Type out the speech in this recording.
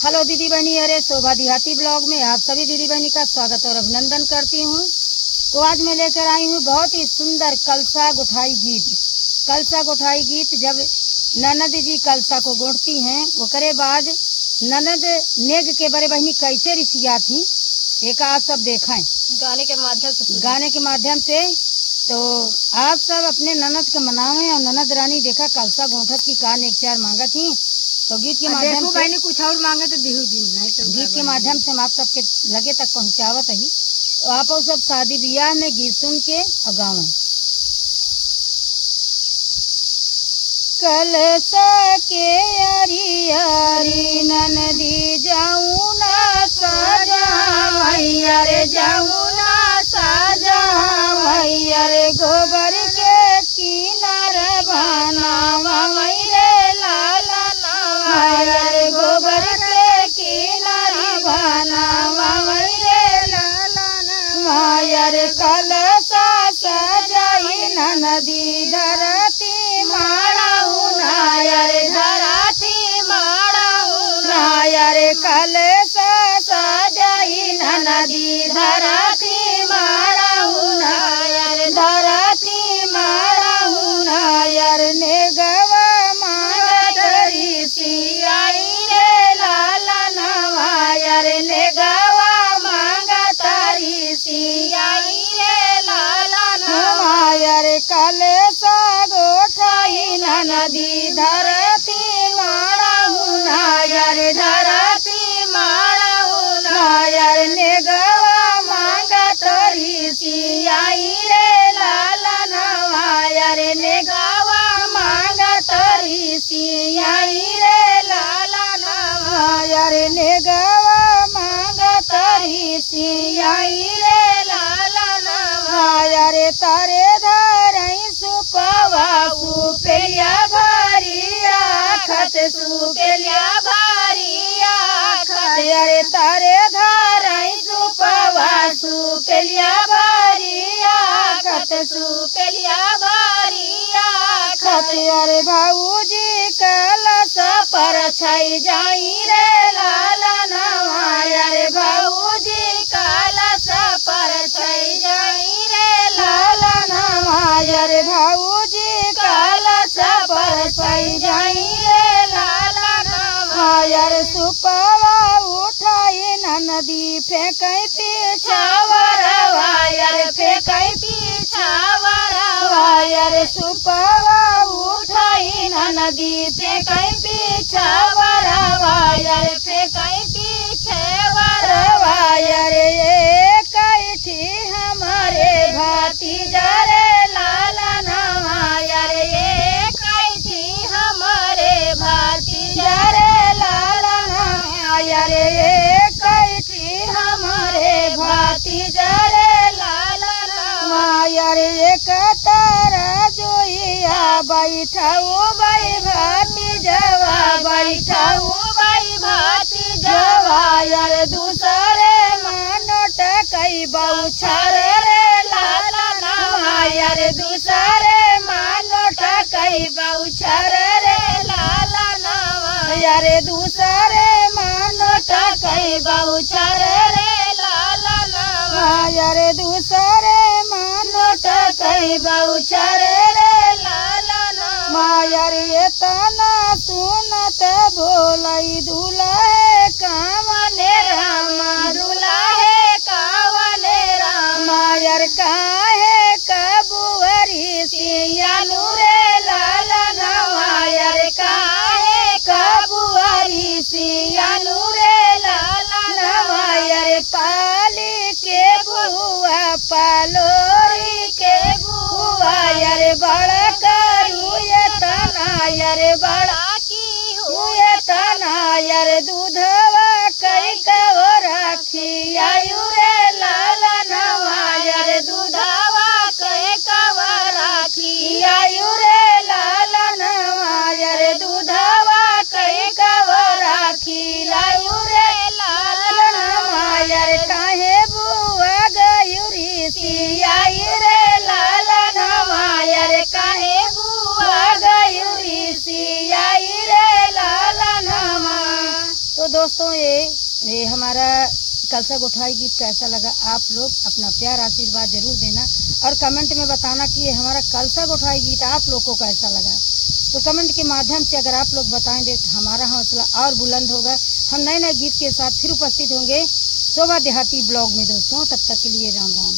Hello दीदी बहनी, अरे शोभा देहाती ब्लॉग में आप सभी दीदी बहनी का स्वागत और अभिनंदन करती हूँ। तो आज मैं लेकर आई हूँ बहुत ही सुंदर कलसा गुठाई गीत। कलसा गुठाई गीत जब ननद जी कलसा को गोंठती हैं, वो करे बाद ननद नेग के बड़े बहनी कैसे रिसिया थी, एक आप सब देखें गाने के माध्यम से। तो आप सब अपने ननद को मनावें और ननद रानी देखा कलसा गोंठत की कान एक चार मांगा थी। तो गीत के माध्यम से बहनी कुछ और मांगे तो देहू जी नहीं तो गीत के माध्यम से हम आप सबके लगे तक पहुँचावत ही। तो आप सब शादी ब्याह में गीत सुन के और गावन। कलसा के यारी यारी ननदी जाऊं ना सजावैया रे, जाऊं ना सजावैया रे, गोबर के किनार बनावै रे लाला नवैया रे, गोबर के किनार बनावै रे लाला नवैया रे, कलसा सजाई ननदी धरती माड़ाऊ नाया रे, धरती माड़ाऊ नाया रे, कलसा सजाई ननदी धरती माड़ाऊ नाया रे, धरती माड़ाऊ नाया रे, नेगवा मांगत रिसियाई रे लाला नवाया रे, नेगवा मांगत रिसियाई रे लाला नवाया रे, कलसा गोठाई ननदी धरती माड़ाऊ नाया रे, धरती माड़ाऊ नाया रे, नेगवा मांगत रिसियाई रे लाला नवाया रे, नेगवा मांगत रिसियाई रे लाला नवाया रे, नेगवा मांगत रिसियाई रे लाला नवाया रे, तारे धरई सुपवा सुपेलिया भरिया खत, सुपेलिया भरिया खत, अरे तारे धरई सुपवा सुपेलिया भरिया खत, सुपेलिया भरिया खत, अरे भाऊजी कलसा पर छाई जाई रे लाला नवाया रे, भाऊजी कलसा पर छाई जाई रे लाला नवाया रे, भाऊजी कलसा पर छाई जाई रे लाला नवाया रे, सुपवा उठाई ननदी फेंकई पीछावर वाया रे, फेंकई पीछावर वाया रे, सुपवा उठाई ननदी फेंकई पीछावर वाया रे, फेंकई पीछावर वाया रे, कैठी हमारे भातीजा रे लाला नवाया रे, कैठी हमारे भातीजा रे लाला नवाया रे, कैठी हमारे भातीजा रे लाला नवाया रे, कतारा जोइया बैठाऊ बाई भातीजवा, बैठाऊ बाई भातीजवा यार, दूसरे मानो टकई बाउछर रे लाला नवाया रे, दूसरे मानो टकई बाउछर रे लाला नवाया रे, दूसरे मानो टकई बाउछर रे लाला नवाया रे, दूसरे मानो टकई बाउछर रे लाला नवाया रे, तना सुनत बोलाई दुल्हे कावने रामा, दुल्हे कावने रामा यार, काहे कबुअरी सियानु रे लाला नवाया रे, काहे कबुअरी सियानु रे लाला नवाया रे, पाली के बुआ पालोरी के बुआ यार, बड़ा करूए तना यार, बड़ा की हुए तना यार, दूधवा कई कव राखी आयु रे लाला नवाया रे, दूधवा कई कव राखी आयु रे लाला नवाया रे, दूधवा कई कव राखी लायु रे लाला नवाया रे, काहे बुआ गयुरी सियाई रे लाला नवाया रे, काहे बुआ गयुरी सियाई रे लाला नवा। तो दोस्तों ये हमारा कलसा गुठाई गीत कैसा लगा, आप लोग अपना प्यार आशीर्वाद जरूर देना और कमेंट में बताना कि ये हमारा कलसा गुठाई गीत आप लोग को कैसा लगा। तो कमेंट के माध्यम से अगर आप लोग बताएंगे तो हमारा हौसला और बुलंद होगा। हम नए नए गीत के साथ फिर उपस्थित होंगे शोभा देहाती ब्लॉग में दोस्तों। तब तक के लिए राम राम।